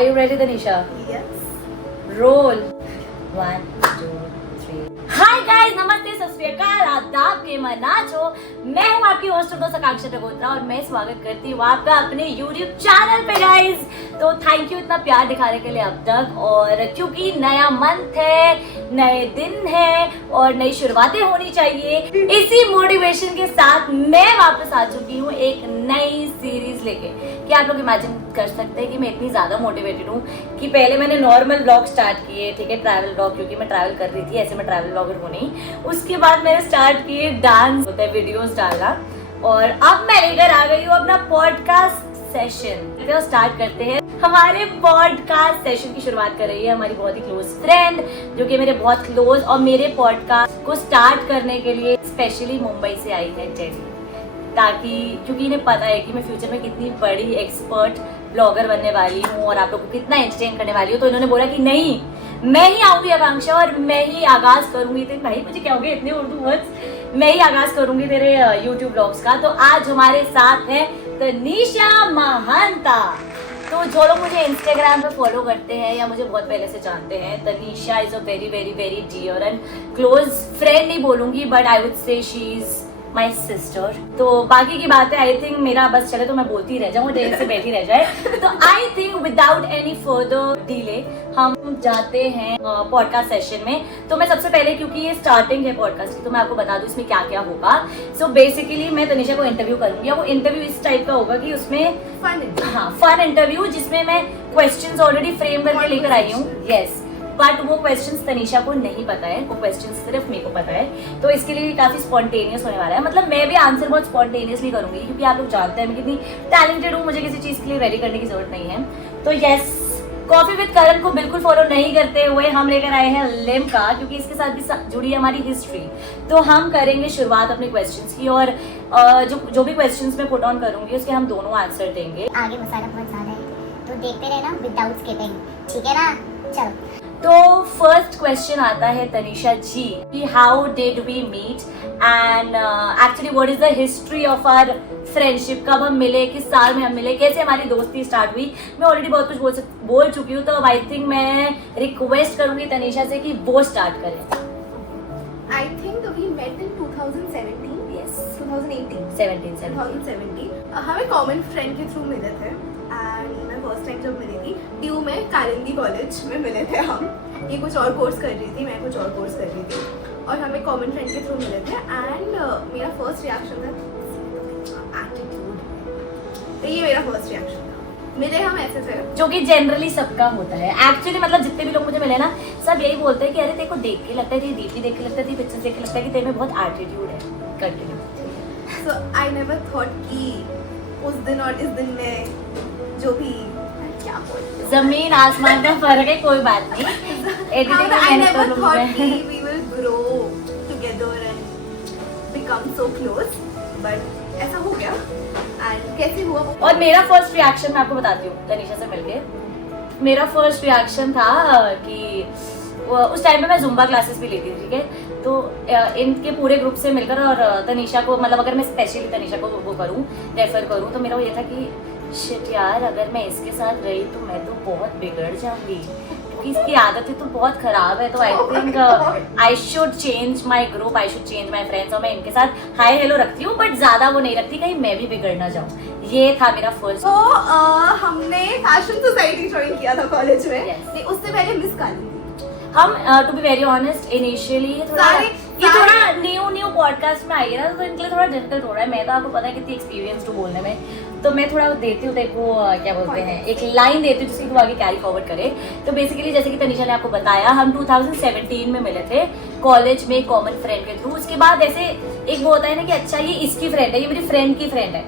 Are you ready, Tanisha? Yes. Roll. 1, 2, 3. Hi guys, नमस्ते, सत श्री अकाल, आदाब के मनाचो। मैं हूँ आपकी होस्ट दोस्त आकांक्षा टगोत्रा और मैं स्वागत करती हूँ आपका अपने YouTube चैनल पे गाइस। तो थैंक यू इतना प्यार दिखाने के लिए अब तक। और क्योंकि नया मंथ है, नए दिन है और नई शुरुआतें होनी चाहिए, इसी मोटिवेशन के साथ मैं वापस आ चुकी हूँ एक नई सीरीज लेके। क्या आप लोग इमेजिन कर सकते हैं कि मैं इतनी ज्यादा मोटिवेटेड हूँ कि पहले मैंने नॉर्मल ब्लॉग स्टार्ट किए, ठीक है, ट्रैवल ब्लॉग, क्योंकि मैं ट्रैवल कर रही थी, ऐसे मैं ट्रैवल ब्लॉगर हूँ नहीं। उसके बाद मैंने स्टार्ट किए डांस होता है, वीडियोस डालना, और अब मैं लेकर आ गई हूँ अपना पॉडकास्ट सेशन। तो स्टार्ट करते हैं। हमारे पॉडकास्ट सेशन की शुरुआत कर रही है हमारी बहुत ही क्लोज फ्रेंड, जो कि मेरे बहुत क्लोज और मेरे पॉडकास्ट को स्टार्ट करने के लिए स्पेशली मुंबई से आई है जेनी, ताकि क्योंकि इन्हें पता है कि मैं फ्यूचर में कितनी बड़ी एक्सपर्ट ब्लॉगर बनने वाली हूँ और आप लोगों को कितना एंटरटेन करने वाली हूँ। तो इन्होंने बोला कि नहीं, मैं ही आऊंगी आकांक्षा और मैं ही आगाज करूंगी। तो भाई मुझे क्या हो गया इतने उर्दू वर्ड्स, मैं ही आगाज करूंगी तेरे यूट्यूब ब्लॉग्स का। तो आज हमारे साथ है तनीषा महांता। तो जो लोग मुझे इंस्टाग्राम पे फॉलो करते हैं या मुझे बहुत पहले से जानते हैं, Tanisha is a very very very dear and close friend नहीं बोलूंगी, but I would say she is my sister. तो बाकी की बातें आई थिंक मेरा बस चले तो मैं बोलती रह जाऊँ, देर से बैठी रह जाए। तो I think without any further delay हम जाते हैं पॉडकास्ट सेशन में। तो मैं सबसे पहले, क्योंकि ये स्टार्टिंग है पॉडकास्ट की, तो मैं आपको बता दूं इसमें क्या क्या होगा। सो बेसिकली मैं तनीषा को इंटरव्यू करूंगी। वो इंटरव्यू इस टाइप का होगा कि उसमें फन इंटरव्यू, जिसमें मैं क्वेश्चंस ऑलरेडी फ्रेम करके लेकर आई हूँ। यस, बट वो क्वेश्चंस तनीषा को नहीं पता है, वो क्वेश्चंस सिर्फ मेरे को पता है। तो इसके लिए काफी स्पॉन्टेनियस होने वाला है। मतलब मैं भी आंसर बहुत स्पॉन्टेनियसली करूंगी, क्योंकि आप लोग जानते हैं मैं कितनी टैलेंटेड हूँ, मुझे किसी चीज के लिए रेडी करने की जरूरत नहीं है। तो यस, कॉफी विद करण को बिल्कुल फॉलो नहीं करते हुए हम लेकर आए हैं लिम्का, क्योंकि इसके साथ भी जुड़ी है हमारी हिस्ट्री। तो हम करेंगे शुरुआत अपने क्वेश्चंस की, और जो भी क्वेश्चंस मैं पुट ऑन करूंगी उसके हम दोनों आंसर देंगे। आगे मसाला बहुत ज्यादा है तो देखते रहना विदाउट स्किपिंग, ठीक है ना? चलो। तो फर्स्ट क्वेश्चन आता है तनीषा जी कि how did we meet and actually what is the history of our friendship. कब हम मिले, किस साल में हम मिले, कैसे हमारी दोस्ती स्टार्ट हुई। मैं ऑलरेडी बहुत कुछ बोल चुकी हूँ, तो अब आई थिंक मैं रिक्वेस्ट करूंगी तनीषा से कि वो स्टार्ट करें। I think we met in 2017. Yes. 2018. 17. हमें कॉमन फ्रेंड के थ्रू मिले थे एंड मैं फर्स्ट टाइम जब मिली थी ड्यू में कालिंदी कॉलेज में मिले थे हम। ये कुछ और कोर्स कर रही थी, मैं कुछ और कोर्स कर रही थी, और हमें कॉमन फ्रेंड के थ्रू मिले थे। एंड मेरा फर्स्ट रिएक्शन था एटीट्यूड। तो ये मेरा फर्स्ट रिएक्शन था। मिले हम ऐसे थे, जो कि जनरली सबका होता है एक्चुअली। मतलब जितने भी लोग मुझे मिले ना, सब यही बोलते हैं कि अरे तेरे को देख के लगता है, तेरी डीपी देख के लगता है, तेरी पिक्चर्स देख के लगता है कि तेरे में बहुत एटीट्यूड है। Continue. So I never thought कि उस दिन और इस दिन में जो भी क्या बोलते हैं, जमीन आसमान का फर्क है, कोई बात नहीं। एडिटिंग I never thought कि we will grow together and become so close, but ऐसा हो गया। एंड कैसे हुआ वो? और मेरा फर्स्ट रिएक्शन मैं आपको बताती हूँ तनीषा से मिलके। मेरा फर्स्ट रिएक्शन था कि उस टाइम पे मैं जुम्बा क्लासेस भी लेती थी, ठीक है। तो इनके पूरे ग्रुप से मिलकर और तनीषा को, मतलब अगर मैं स्पेशली तनीषा को वो करूँ, रेफर करूँ, तो मेरा ये था कि शिट यार, अगर मैं इसके साथ रही तो मैं तो बहुत बिगड़ जाऊंगी, क्योंकि इसकी आदतें तो बहुत खराब है। तो I think I should change my group, I should change my friends. और मैं इनके साथ हाई हेलो रखती हूँ, बट ज्यादा वो नहीं रखती, कहीं मैं भी बिगड़ ना जाऊँ। ये था मेरा फर्स्ट। तो हमने फैशन सोसाइटी ज्वाइन किया था कॉलेज में। Yes. नहीं, उससे पहले मिस कालिंदी। हम to be very honest initially थोड़ा न्यू पॉडकास्ट में आई है ना, तो इनके लिए थोड़ा डिफिकल्ट हो रहा है। मैं तो आपको पता है कितनी एक्सपीरियंस टू बोलने में, तो मैं थोड़ा देती हूँ देखो क्या बोलते हैं, एक लाइन देती हूँ जिसकी वो आगे कैरी फॉरवर्ड करे। तो बेसिकली जैसे कि तनीषा ने आपको बताया, हम 2017 में मिले थे कॉलेज में कॉमन फ्रेंड के थ्रू। उसके बाद ऐसे एक वो होता है ना कि अच्छा ये इसकी फ्रेंड है, ये मेरी फ्रेंड की फ्रेंड है,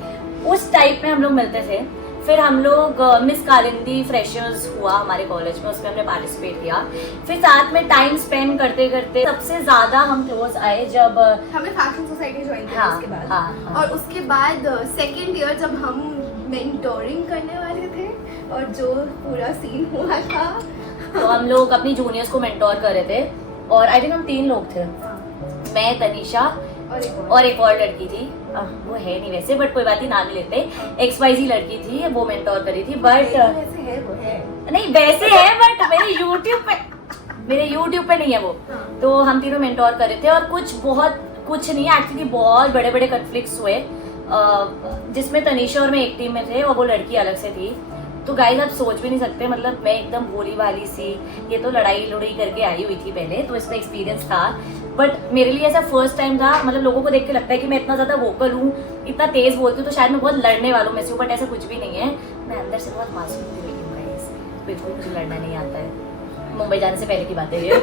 उस टाइप में हम लोग मिलते थे। फिर हम लोग मिस कालिंदी फ्रेशर्स हुआ हमारे कॉलेज में, उसमें हमने पार्टिसिपेट किया। फिर साथ में टाइम स्पेंड करते करते सबसे ज्यादा हम क्लोज आए जब हमने फैशन सोसाइटी ज्वाइन किया। हाँ, उसके बाद हाँ। और उसके बाद सेकंड ईयर जब हम मेंटोरिंग करने वाले थे और जो पूरा सीन हुआ था, तो हम लोग अपनी जूनियर्स को मेंटोर कर रहे थे, और आई थिंक हम 3 लोग थे, मैं, तनीषा और एक और लड़की थी, वो है नहीं वैसे, बट कोई बात नहीं, नाम ही लेते। XYZ लड़की थी, वो मेंटोर करी थी, बट वैसे है वो है नहीं वैसे है बट मेरे YouTube पे नहीं है वो। हाँ। तो हम तीनों मेंटोर कर रहे थे और कुछ नहीं एक्चुअली बहुत बड़े बड़े कन्फ्लिक्ट्स हुए जिसमें तनीषा और मैं एक टीम में थे और वो लड़की अलग से थी। तो गाइस आप सोच भी नहीं सकते, मतलब मैं एकदम भोली भाली सी, ये तो लड़ाई करके आई हुई थी पहले, तो इसका एक्सपीरियंस था। बट मेरे लिए ऐसा फर्स्ट टाइम था, मतलब लोगों को देख के लगता है कि मैं इतना ज़्यादा वोकल हूँ, इतना तेज़ बोलती हूँ, तो शायद मैं बहुत लड़ने वालों में से हूँ, बट ऐसा कुछ भी नहीं है। मैं अंदर से बहुत मासूम दिल की हूँ गाइस, बिल्कुल मुझे लड़ना नहीं आता है। मुंबई जाने से पहले की बात है ये।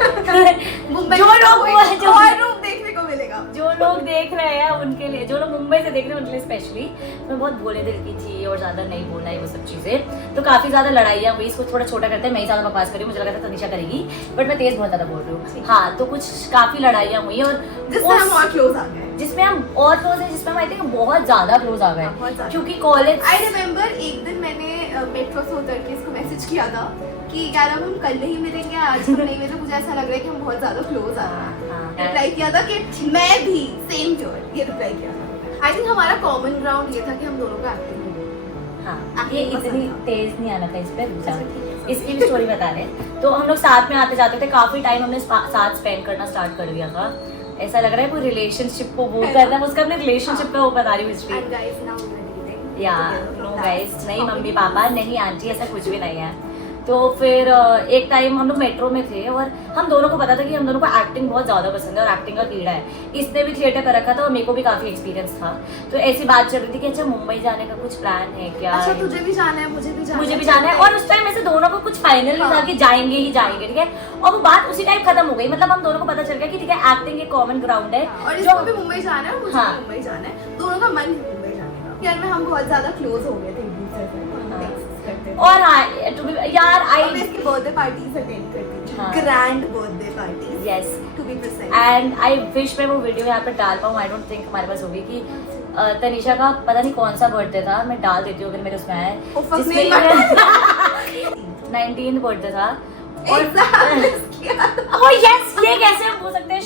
मुंबई जो लोग और रूप देखने को मिलेगा। जो लोग देख रहे हैं उनके लिए, जो लोग मुंबई से देख रहे हैं उनके लिए स्पेशली। मैं बहुत भोले दिल की थी और ज़्यादा नहीं बोलना है वो सब चीज़ें, तो काफ़ी ज़्यादा लड़ाइयाँ हुई। इसको थोड़ा छोटा करते हैं, मैं ही ज़्यादा बकवास करी, मुझे लगा था तनीषा करेगी, बट मैं तेज़ बहुत ज़्यादा बोल रही हूँ। हाँ, तो कुछ काफ़ी लड़ाइयाँ हुई और जिसमें हम और क्लोज आ गए, जिसमें हम और क्लोज हैं, जिसमें हम आई थिंक बहुत ज़्यादा क्लोज आ गए, क्योंकि कॉलेज आई रिमेम्बर एक दिन मैंने मेट्रो से उतर के इसको मैसेज किया था कि यार अब हम कल नहीं मिलेंगे, आज हम नहीं मिले, मुझे ऐसा लग रहा है कि हम बहुत ज्यादा क्लोज आ रहे हैं। रिप्लाई किया था कि मैं भी सेम जोर, ये रिप्लाई किया था। आई थिंक हमारा कॉमन ग्राउंड ये था कि हम दोनों का एक्टिंग हो। हाँ, ये इतनी तेज नहीं आना था इस पर, इसकी भी स्टोरी बता रहे हैं। तो हम लोग साथ में आते जाते थे, काफी टाइम हमने साथ स्पेंड करना स्टार्ट कर दिया था। ऐसा लग रहा है कोई रिलेशनशिप को वो कर रहा है, उसका अपने रिलेशनशिप का वो बता रही हूँ history. And guys, now we are dating. या नो गाइस, नहीं मम्मी पापा, नहीं आंटी, ऐसा कुछ भी नहीं है। तो फिर एक टाइम हम लोग मेट्रो में थे और हम दोनों को पता था कि हम दोनों को एक्टिंग बहुत ज़्यादा पसंद है और एक्टिंग का कीड़ा है। इसने भी थिएटर कर रखा था और मेरे को भी काफ़ी एक्सपीरियंस था। तो ऐसी बात चल रही थी कि अच्छा मुंबई जाने का कुछ प्लान है क्या? अच्छा तुझे भी जाना है, मुझे भी जाना है। और उस टाइम ऐसे दोनों को कुछ फाइनल नहीं था कि जाएंगे ही जाएंगे, ठीक है। और वो बात उसी टाइम खत्म हो गई, मतलब हम दोनों को पता चल गया कि ठीक है एक्टिंग एक कॉमन ग्राउंड है और इसको भी मुंबई जाना है और मुझे भी मुंबई जाना है, दोनों का मन है मुंबई जाने का। यार में हम बहुत ज्यादा क्लोज हो गए थे एक दूसरे से। और हाँ यार आई इसकी बर्थडे पार्टीज अटेंड करती थी, grand birthday parties, yes to be precise. And I wish मैं वो वीडियो यहाँ पे डाल पाऊँ। आई डोंट थिंक हमारे पास होगी कि तनीषा का पता नहीं कौन सा बर्थडे था, मैं डाल देती हूँ अगर मेरे उसमें आए, जिसमें 19th बर्थडे था। और ओह यस, ये कैसे हम बोल सकते हैं,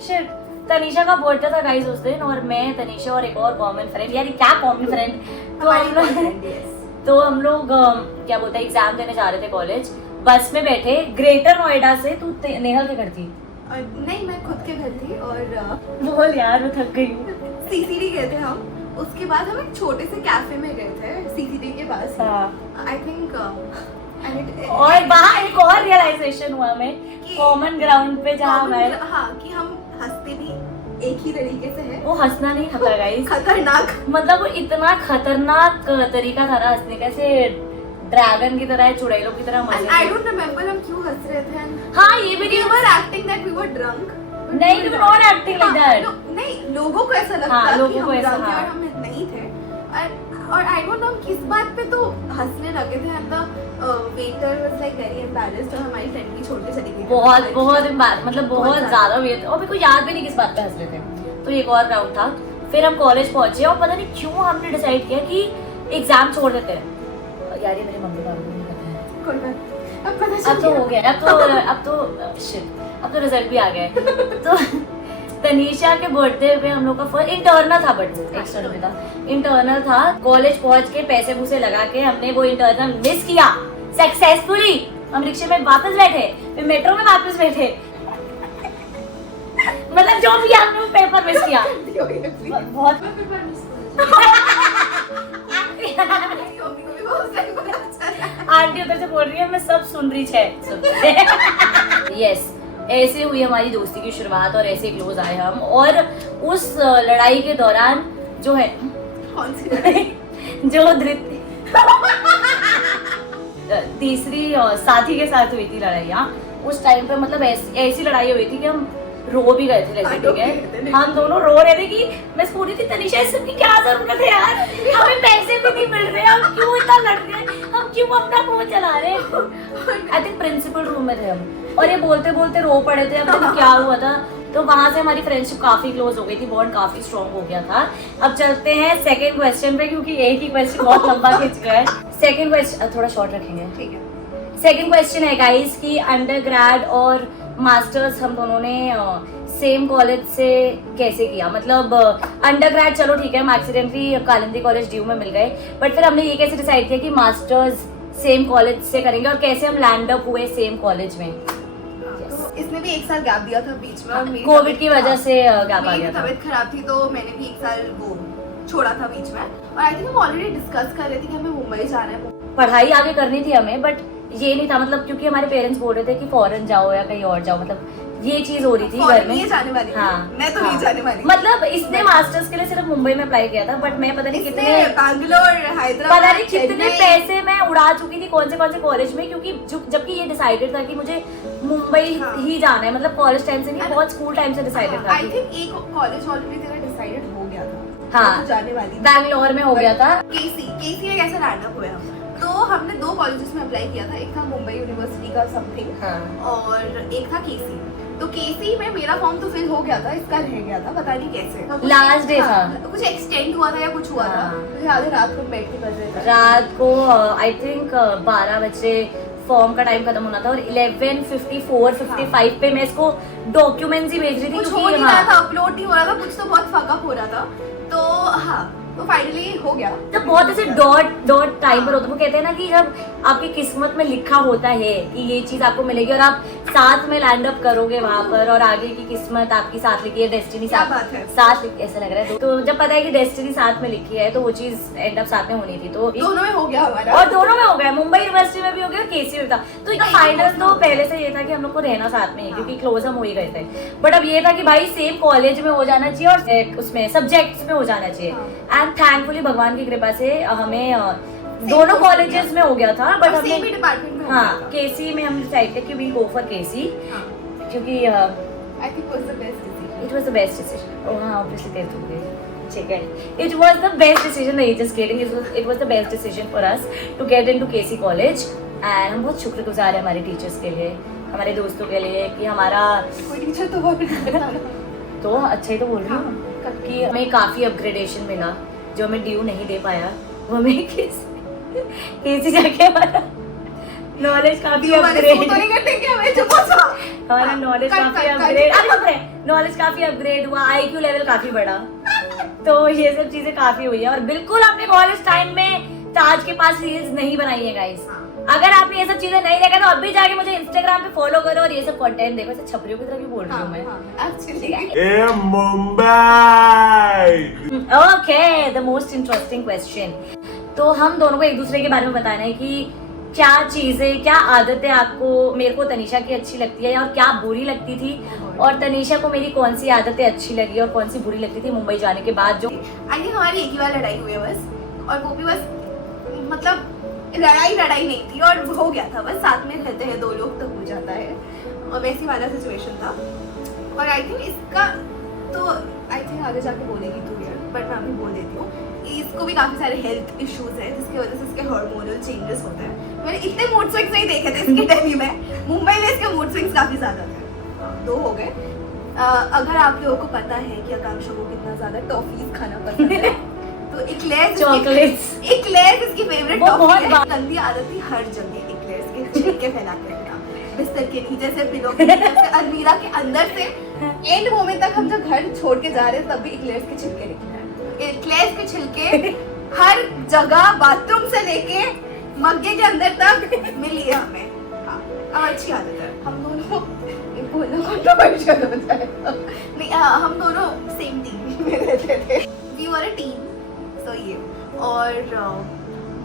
शिट तनीषा का बर्थडे था गाइस उस दिन, और मैं, तनीषा और एक और कॉमन फ्रेंड, यार क्या कॉमन फ्रेंड, तो हम लोग क्या बोलते हैं एग्जाम देने जा रहे थे कॉलेज, बस में बैठे ग्रेटर नोएडा से। तू नेहल के घर थी? नहीं, मैं खुद के घर थी। और बोल यार, मैं थक गई हूँ। सीसीडी गए थे हम, उसके बाद हम एक छोटे से कैफे में गए थे सीसीडी के पास। आई थिंक और वहाँ एक और रियलाइजेशन हुआ हमें कॉमन ग्राउंड पे जहाँ हमारे, हाँ, कि हम हंसते भी एक ही तरीके से है। वो हंसना नहीं था गाइस, खतरनाक, मतलब वो इतना खतरनाक तरीका था ना हंसने का, ऐसे ड्रैगन की तरह, चुड़ैलों की तरह मजे। आई डोंट रिमेम्बर हम क्यों हंस रहे थे। हाँ, ये भी we were acting that we were drunk. नहीं, we were not acting like that. नहीं, लोगों को ऐसा लगता हाँ, कि लोगों हम को ऐसा, drunk थे हाँ। और हम नहीं थे। और आई डोंट नो हम किस बात पे तो हंसने लगे थे। And the waiter was like very embarrassed और हमारी फ्रेंड भी छोड़ के चली गई। बहुत मतलब बहुत ज्यादा वेट, और मेरे को याद भी नहीं किस बात पे हंस रहे थे। तो एक और राउंड था, फिर हम कॉलेज पहुंचे और पता नहीं क्यों हमने डिसाइड किया कि एग्जाम छोड़ देते हैं। यार ये मेरे मम्मी पापा को नहीं पता है, कोई बात, अब पता चल अब तो गया। हो गया, अब तो रिजल्ट भी आ गए। तो तनीषा के बर्थडे पे हम लोग का फर्स्ट इंटरनल था, बट एक्सटर्नल था, इंटरनल था। कॉलेज पहुंच के पैसे पूसे लगा के हमने वो इंटरनल मिस किया सक्सेसफुली। हम रिक्शे में वापस बैठे, फिर मेट्रो में वापस बैठे, मतलब जो भी हमने वो पेपर मिस किया बहुत। आंटी उधर से बोल रही है, मैं सब सुन रही है। यस, ऐसे हुई हमारी दोस्ती की शुरुआत और ऐसे क्लोज आए हम। और उस लड़ाई के दौरान जो है कौन सी लड़ाई? जो तीसरी साथी के साथ हुई थी लड़ाइयाँ उस टाइम पे, मतलब ऐसी लड़ाई हुई थी कि हम रो भी गए थे लेकिन, ठीक है। हम दोनों रो रहे थे कि मैं सोच रही थी तनीषा इस सब की क्या जरूरत है यार, हमें पैसे भी नहीं मिल रहे, हम क्यों इतना लड़ रहे हैं, हम क्यों अपना फोन चला रहे हैं। आई थिंक प्रिंसिपल रूम में थे हम और ये बोलते बोलते रो पड़े थे। अब क्या हुआ था, तो वहां से हमारी फ्रेंडशिप काफी क्लोज हो गई थी, बॉन्ड काफी स्ट्रॉन्ग हो गया था। अब चलते हैं सेकंड क्वेश्चन पे, क्योंकि एक ही क्वेश्चन बहुत लंबा खिंच गया है। सेकंड क्वेश्चन थोड़ा शॉर्ट रखेंगे, ठीक है। सेकंड क्वेश्चन है गाइस कि अंडरग्रेड और मास्टर्स हम दोनों ने सेम कॉलेज से कैसे किया। मतलब अंडरग्रेड चलो ठीक है, हम एक्सीडेंटली कालिंदी कॉलेज ड्यू में मिल गए, बट फिर हमने ये कैसे डिसाइड किया कि मास्टर्स सेम कॉलेज से करेंगे और कैसे हम लैंड अप हुए सेम कॉलेज में। तो इसने भी 1 साल गैप दिया था बीच में और मेरी कोविड की वजह से गैप आ मेरी गया था। तबीयत खराब थी तो मैंने भी 1 साल वो छोड़ा था बीच में। और आई थिंक हम ऑलरेडी डिस्कस कर रहे थे कि हमें मुंबई जाना है। पढ़ाई आगे करनी थी हमें, बट ये नहीं था, मतलब क्योंकि हमारे पेरेंट्स बोल रहे थे कि फॉरेन जाओ या कहीं और जाओ, मतलब ये चीज हो रही थी घर में। ये जाने वाली हाँ, मैं तो नहीं जाने वाली। मतलब इसने मास्टर्स के लिए सिर्फ मुंबई में अप्लाई किया था, बट मैं पता नहीं कितने बैंगलोर, हैदराबाद, पता नहीं कितने पैसे मैं उड़ा चुकी थी कौन से कॉलेज में, क्योंकि जबकि ये डिसाइडेड था कि मुझे मुंबई ही जाना है, मतलब कॉलेज टाइम से नहीं, बहुत स्कूल टाइम से डिसाइडेड था। आई थिंक एक कॉलेज ऑलरेडी तेरा डिसाइडेड हो गया था। हाँ, तो जाने वाली थी। बैंगलोर में हो गया था। केसी में कैसे लैंड अप हुआ? तो हमने 2 कॉलेजेस में अप्लाई किया था, एक था मुंबई यूनिवर्सिटी का समथिंग और एक था केसी। तो केसी में मेरा फॉर्म तो फिल हो गया था, इसका रह गया था, पता नहीं कैसे। लास्ट डे था, कुछ एक्सटेंड हुआ था या कुछ हुआ था, मुझे याद है रात को बैठ के कर रहे थे। रात को आई थिंक 12 बजे फॉर्म का टाइम खत्म होना था और 11:54-55 पे मैं इसको डॉक्यूमेंट्स ही भेज रही थी, कुछ हो नहीं रहा था, अपलोड नहीं हो रहा था, कुछ तो बहुत फकअप हो रहा था। तो हाँ, तो फाइनली हो गया। जब बहुत ऐसे डॉट टाइम पर होता है, वो कहते हैं ना कि जब आपकी किस्मत में लिखा होता है कि ये चीज आपको मिलेगी और आप साथ में लैंड अप करोगे वहां पर, और आगे की किस्मत आपकी साथ लिखी है, डेस्टिनी साथ ऐसा लग रहा है। तो जब पता है कि डेस्टिनी साथ में लिखी है तो वो चीज एंड अप साथ में होनी थी, तो दोनों में हो गया हमारा। और दोनों में हो गया, मुंबई यूनिवर्सिटी में भी हो गया और केसी में था। तो इसका फाइनल तो पहले से ये था कि हम लोग को रहना साथ में ही, क्योंकि क्लोज हम हो ही गए थे। बट अब ये था कि भाई सेम कॉलेज में हो जाना चाहिए और उसमें सब्जेक्ट्स में हो जाना चाहिए। एंड थैंकफुली भगवान की कृपा से हमें दोनों कॉलेजेस में हो गया था, बट हमने सेम ही डिपार्टमेंट में हाँ केसी में हम डिसाइड किया कि वी गो फॉर केसी, क्योंकि I think was the best decision. It was the best decision. Oh हाँ, ऑब्वियसली तेरे तो गए, ठीक है। It was the best decision, नहीं just kidding, it was the best decision for us to get into KC college. And हम बहुत शुक्रगुजार हैं हमारे टीचर्स के लिए, हमारे दोस्तों के लिए, कि हमारा कोई टीचर तो बहुत तो अच्छा ही तो बोल रही हूँ कि हमें काफी अपग्रेडेशन मिला, जो हमें ड्यू नहीं दे पाया वो हमें केसी जाके हमारा नॉलेज काफी अपग्रेड, हमारा नॉलेज काफी अपग्रेड, नॉलेज काफी अपग्रेड हुआ, IQ लेवल काफी बढ़ा। तो ये सब चीजें काफी हुई है। और बिल्कुल अपने कॉलेज टाइम में ताज के पास रील्स नहीं बनाई है गाइस। अगर आपने ये सब चीजें नहीं देखा तो अभी जाके मुझे इंस्टाग्राम पे फॉलो करो और ये सब कंटेंट देखो। ऐसे छपरियों की तरह भी बोल रही हूँ मैं। Okay, the most interesting question. तो हम दोनों को एक दूसरे के बारे में बताना है कि क्या चीजें, क्या आदतें आपको, मेरे को तनीषा की अच्छी लगती है और क्या बुरी लगती थी, और तनीषा को मेरी कौन सी आदतें अच्छी लगी और कौन सी बुरी लगती थी मुंबई जाने के बाद। जो आई थिंक हमारी एक ही बार लड़ाई हुई है बस, और वो भी बस मतलब लड़ाई नहीं थी और हो गया था, बस साथ में रहते हैं 2 लोग तो हो जाता है, और वैसी वाला सिचुएशन था। और आई थिंक इसका तो आई थिंक आगे जाके बोलेगी तू यार, बट मैं अभी बोल देती हूँ। इसको भी काफी सारे हेल्थ इश्यूज हैं जिसकी वजह से इसके हार्मोनल चेंजेस होते हैं। मैंने इतने मूड स्विंग्स नहीं देखे थे इसके दिल्ली में, मुंबई में इसके मूड स्विंग्स काफी ज्यादा थे। 2 हो गए। अगर आप लोगों को पता है कि आकांक्षा को कितना ज्यादा टॉफीज खाना पसंद है तो इक्लेयर्स इसकी फेवरेट टॉफी है। गंदी आदत थी हर जगह इक्लेयर्स के छिलके फैला के रखना, बिस्तर के नीचे से, पिलो के नीचे से, अलमीरा के अंदर से, एंड मोमेंट तक हम जब घर छोड़ के जा रहे हैं तब भी इक्लेयर्स के छिलके रखना है। इक्लेयर्स के छिलके हर जगह, बाथरूम से लेके मग्गे के अंदर तक मिली है हमें। हाँ, अब अच्छी आदत है। हम दोनों बोलना कंट्रोवर्शियल हो जाएगा, नहीं हम दोनों सेम टीम में रहते थे, वी वर अ टीम। तो ये और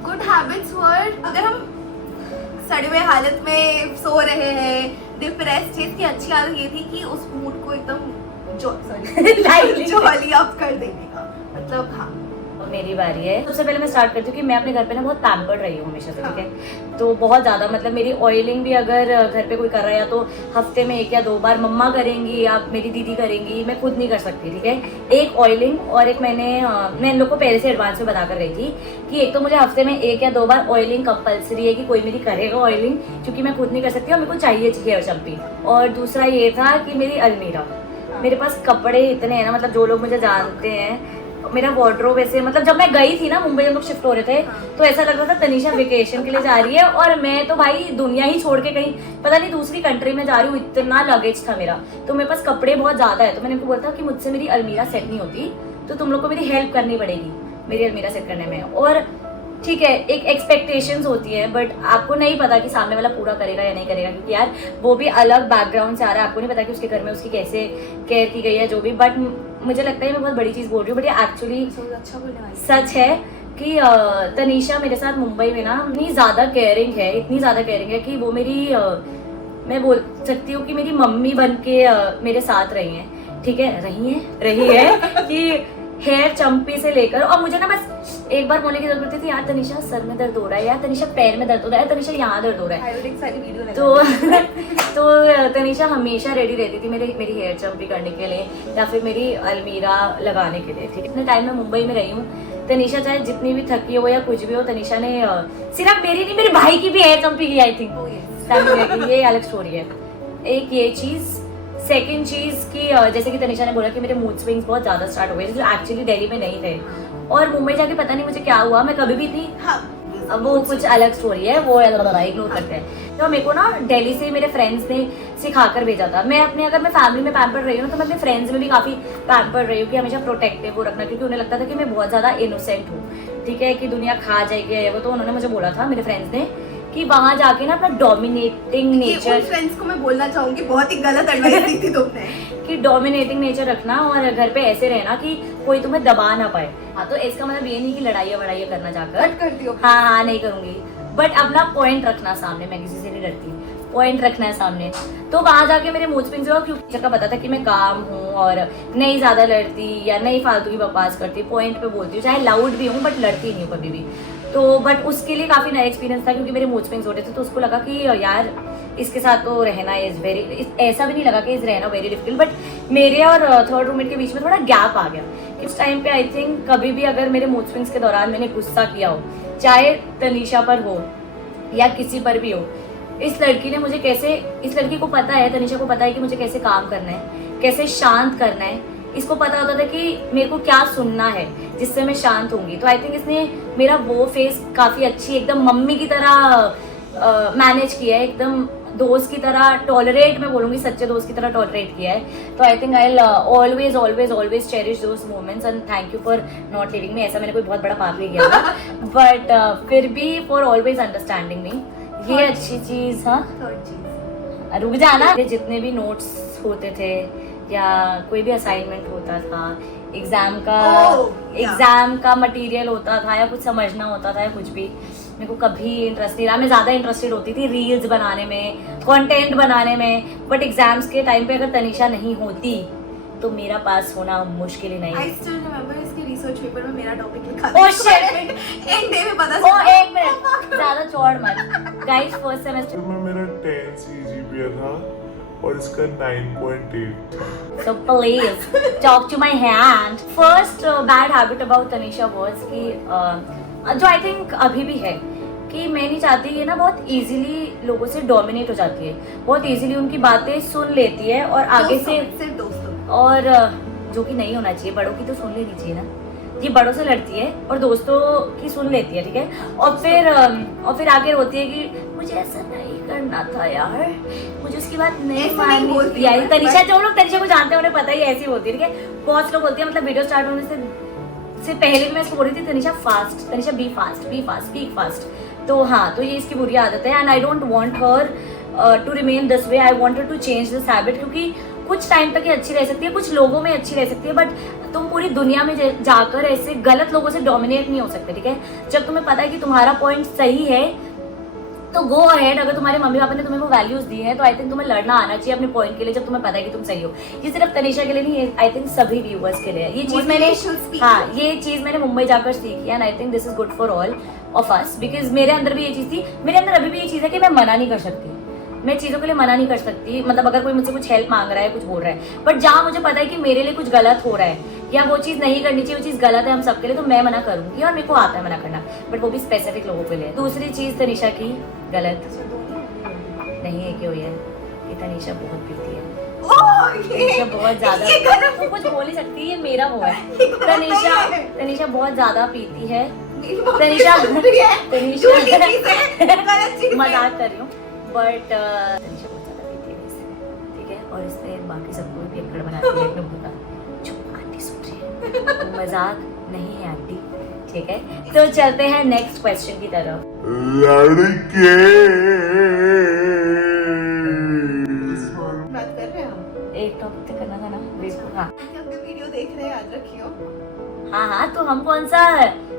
गुड हैबिट्स वर, अगर हम सड़े हुए हालत में सो रहे हैं, डिप्रेस्ड थे, इसकी अच्छी आदत ये थी कि उस मूड को एकदम जॉली अप कर देने का, मतलब हाँ। मेरी बारी है। सबसे पहले मैं स्टार्ट करती हूँ कि मैं अपने घर पे ना बहुत पैम्पर्ड रही हूँ हमेशा से, ठीक है। तो बहुत ज़्यादा, मतलब मेरी ऑयलिंग भी अगर घर पे कोई कर रहा है तो हफ्ते में 1 या 2 बार मम्मा करेंगी या मेरी दीदी करेंगी, मैं खुद नहीं कर सकती, ठीक है। एक ऑयलिंग और एक मैं इन लोग को पहले से एडवांस में बता कर रही थी कि एक तो मुझे हफ्ते में 1 या 2 बार ऑयलिंग कंपल्सरी है कि कोई मेरी करेगा ऑयलिंग, क्योंकि मैं खुद नहीं कर सकती और मेरे को चाहिए हेयर शैम्पू। और दूसरा ये था कि मेरी अलमीरा, मेरे पास कपड़े इतने हैं ना, मतलब जो लोग मुझे जानते हैं, मेरा वार्डरोब ऐसे, मतलब जब मैं गई थी ना मुंबई, हम लोग शिफ्ट हो रहे थे, तो ऐसा लग रहा था तनीषा वेकेशन के लिए जा रही है और मैं तो भाई दुनिया ही छोड़ के कहीं पता नहीं दूसरी कंट्री में जा रही हूँ, इतना लगेज था मेरा। तो मेरे पास कपड़े बहुत ज्यादा है, तो मैंने उनको बोला था कि मुझसे मेरी अलमीरा सेट नहीं होती, तो तुम लोग को मेरी हेल्प करनी पड़ेगी मेरी अलमीरा सेट करने में। और ठीक है, एक एक्सपेक्टेशंस होती है, बट आपको नहीं पता कि सामने वाला पूरा करेगा या नहीं करेगा, क्योंकि यार वो भी अलग बैकग्राउंड से आ रहा है, आपको नहीं पता कि उसके घर में उसकी कैसे केयर की गई है जो भी। बट मुझे लगता है मैं बहुत बड़ी चीज़ बोल रही हूँ, बट ये एक्चुअली अच्छा बोलने वाली सच है कि तनीषा मेरे साथ मुंबई में ना इतनी ज़्यादा केयरिंग है, इतनी ज़्यादा केयरिंग है कि वो मेरी मैं बोल सकती हूँ कि मेरी मम्मी बन के मेरे साथ रही हैं, ठीक है, रही है कि हेयर चंपी से लेकर, और मुझे ना बस एक बार बोलने की जरूरत थी, यार तनीषा सर में दर्द हो रहा है, यार तनीषा पैर में दर्द हो रहा है, तनीषा यहाँ दर्द हो रहा है, आयुर्वेदिक सारी वीडियो लगा तो तनीषा हमेशा रेडी रहती थी मेरी हेयर चंपी करने के लिए या फिर मेरी अलमीरा लगाने के लिए, ठीक है। इतने टाइम में मुंबई में रही हूँ, तनीषा चाहे जितनी भी थकी हो या कुछ भी हो, तनीषा ने सिर्फ मेरी नहीं, मेरे भाई की भी हेयर चंपी की, आई थिंक ये अलग स्टोरी है। एक ये चीज, सेकंड चीज कि जैसे कि तनीषा ने बोला कि मेरे मूड स्विंग्स बहुत ज्यादा स्टार्ट हो गए जो एक्चुअली दिल्ली में नहीं थे, और मुंबई जाके पता नहीं मुझे क्या हुआ, मैं कभी भी थी। हाँ अब वो कुछ अलग स्टोरी है, वो इग्नोर करते हैं। तो मेरे को ना दिल्ली से मेरे फ्रेंड्स ने सिखा कर भेजा था। मैं अपने अगर मैं फैमिली में पैम्पर रही हूँ तो मैं अपने फ्रेंड्स में भी काफ़ी पैम्पर रही हूँ कि हमेशा प्रोटेक्टिव वो रखना, क्योंकि उन्हें लगता था कि मैं बहुत ज़्यादा इनोसेंट हूँ, ठीक है, कि दुनिया खा जाएगी वो। तो उन्होंने मुझे बोला था, मेरे फ्रेंड्स ने, कि वहाँ जाके ना अपना डोमिनेटिंग नेचर, फ्रेंड्स को मैं बोलना चाहूंगी बहुत ही गलत एडवाइस दी थी तुमने कि डोमिनेटिंग नेचर रखना और घर पे ऐसे रहना कि कोई तुम्हें दबा ना पाए। हाँ, तो इसका मतलब ये नहीं कि लड़ाइयाँ वड़ाइयाँ करना जाकर, कट करती हो। हाँ नहीं करूंगी, बट अपना पॉइंट रखना सामने, मैं किसी से नहीं डरती, पॉइंट रखना है सामने। तो वहां जाके मेरे मूड स्विंग्स हुआ, क्योंकि का पता था कि मैं काम हूँ और नहीं ज्यादा लड़ती या नहीं फालतू की बकवास करती, पॉइंट पे बोलती हूँ, चाहे लाउड भी हूँ बट लड़ती नहीं हूँ कभी भी। तो बट उसके लिए काफी नया एक्सपीरियंस था, क्योंकि मेरे मूड स्विंग्स होते थे, तो उसको लगा कि यार इसके साथ तो रहना इज वेरी, ऐसा भी नहीं लगा कि इज रहना वेरी डिफिकल्ट, बट मेरे और थर्ड रूममेट के बीच में थोड़ा गैप आ गया कि उस टाइम पे आई थिंक कभी भी अगर मेरे मूड स्विंग्स के दौरान मैंने गुस्सा किया हो, चाहे तनीषा पर हो या किसी पर भी हो, इस लड़की ने मुझे कैसे, इस लड़की को पता है, तनीषा को पता है कि मुझे कैसे काम करना है, कैसे शांत करना है, इसको पता होता था कि मेरे को क्या सुनना है जिससे मैं शांत होंगी। तो आई थिंक इसने मेरा वो फेस काफ़ी अच्छी, एकदम मम्मी की तरह मैनेज किया है, एकदम दोस्त की तरह टॉलरेट, मैं बोलूँगी सच्चे दोस्त की तरह टॉलरेट किया है। तो I think I always always always cherish those moments and thank you for not leaving me. ऐसा मैंने कोई बहुत बड़ा पाप नहीं किया था, बट फिर भी फॉर ऑलवेज अंडरस्टैंडिंग मी, ये अच्छी चीज़। हाँ, थर्ड चीज रुक जाना। जितने भी नोट्स होते थे या कोई भी असाइनमेंट होता था, एग्जाम का मटेरियल होता था या कुछ समझना होता था या कुछ भी, मेरे को कभी इंटरेस्ट नहीं रहा। मैं ज़्यादा इंटरेस्टेड होती थी रील्स बनाने में, कंटेंट बनाने में, बट एग्जाम्स के टाइम पे अगर तनीषा नहीं होती तो मेरा पास होना मुश्किल ही नहीं। आई स्टिल रिमेंबर इसके रिसर्च पेपर में मेरा टॉपिक लिखा Oh, shit. एंड डे में पता ओ एक मिनट, ज़्यादा चौड़ मत गाइस। फर्स्ट सेमेस्टर में मेरा 10 CGPA था और इसका 9.8। So please talk to my hand. First bad habit about Tanisha was कि जो आई थिंक अभी भी है कि मैं नहीं चाहती, ये ना बहुत इजीली लोगों से डोमिनेट हो जाती है, बहुत इजीली उनकी बातें सुन लेती है और आगे से, सिर्फ दोस्तों, और जो कि नहीं होना चाहिए, बड़ों की तो सुन लेनी चाहिए ना। ये बड़ों से लड़ती है और दोस्तों की सुन लेती है, ठीक है, और फिर आगे रोती है कि मुझे ऐसा नहीं करना था यार, मुझे उसकी बात नहीं माननी यार। तनीषा, जो लोग तनीषा को जानते हैं उन्हें पता ही ऐसी होती है, ठीक है। बहुत लोग बोलते हैं, मतलब वीडियो स्टार्ट होने से पहले भी मैं इसको बोल रही थी, Tanisha fast, Tanisha be fast, speak fast. तो हाँ, तो ये इसकी बुरी आदत है and I don't want her to remain this way, I wanted to change this habit, क्योंकि कुछ टाइम तक ये अच्छी रह सकती है, कुछ लोगों में अच्छी रह सकती है, बट तुम पूरी दुनिया में जाकर ऐसे गलत लोगों से डोमिनेट नहीं हो सकते, ठीक है। जब तुम्हें पता है कि तुम्हारा पॉइंट सही है तो गो अहेड। अगर तुम्हारे मम्मी पापा ने तुम्हें वो वैल्यूज दी हैं तो आई थिंक तुम्हें लड़ना आना चाहिए अपने पॉइंट के लिए, जब तुम्हें पता है कि तुम सही हो। ये सिर्फ तनीषा के लिए नहीं, आई थिंक सभी व्यूअर्स के लिए ये चीज मैंने, हाँ, ये चीज मैंने मुंबई जाकर सीखी and I think this is good for all of us, because मेरे अंदर भी ये चीज थी, मेरे अंदर अभी भी ये चीज है कि मैं मना नहीं कर सकती, मैं चीज़ों के लिए मना नहीं कर सकती। मतलब अगर कोई मुझसे कुछ हेल्प मांग रहा है, कुछ बोल रहा है, बट जहाँ मुझे पता है कि मेरे लिए कुछ गलत हो रहा है या वो चीज़ नहीं करनी चाहिए, वो चीज़ गलत है हम सबके लिए, तो मैं मना करूंगी और मेरे को आता है मना करना, बट वो भी स्पेसिफिक लोगों के लिए। दूसरी चीज़ तनीषा की गलत नहीं है क्यों है कि तनीषा बहुत पीती है, तनीषा बहुत ज्यादा, तो कुछ बोल ही सकती है, मेरा वो है। तनीषा बहुत ज्यादा पीती है, तनीषा मजाक कर रही हूँ, बट तनीषा बहुत ज्यादा पीती है वैसे, ठीक है, और इससे बाकी सबको भी अक्कड़ बनाती है, एकदम होगा चुप आंटी सुन रही है, मजाक नहीं है आंटी, ठीक है, तो चलते हैं नेक्स्ट क्वेश्चन की तरफ। लड़के बात कर रहे हैं हम, एक टॉपिक तो करना था ना, बिल्कुल। हाँ कि अपने वीडियो देख रहे हैं, याद रखियो। हाँ, तो हम कौन सा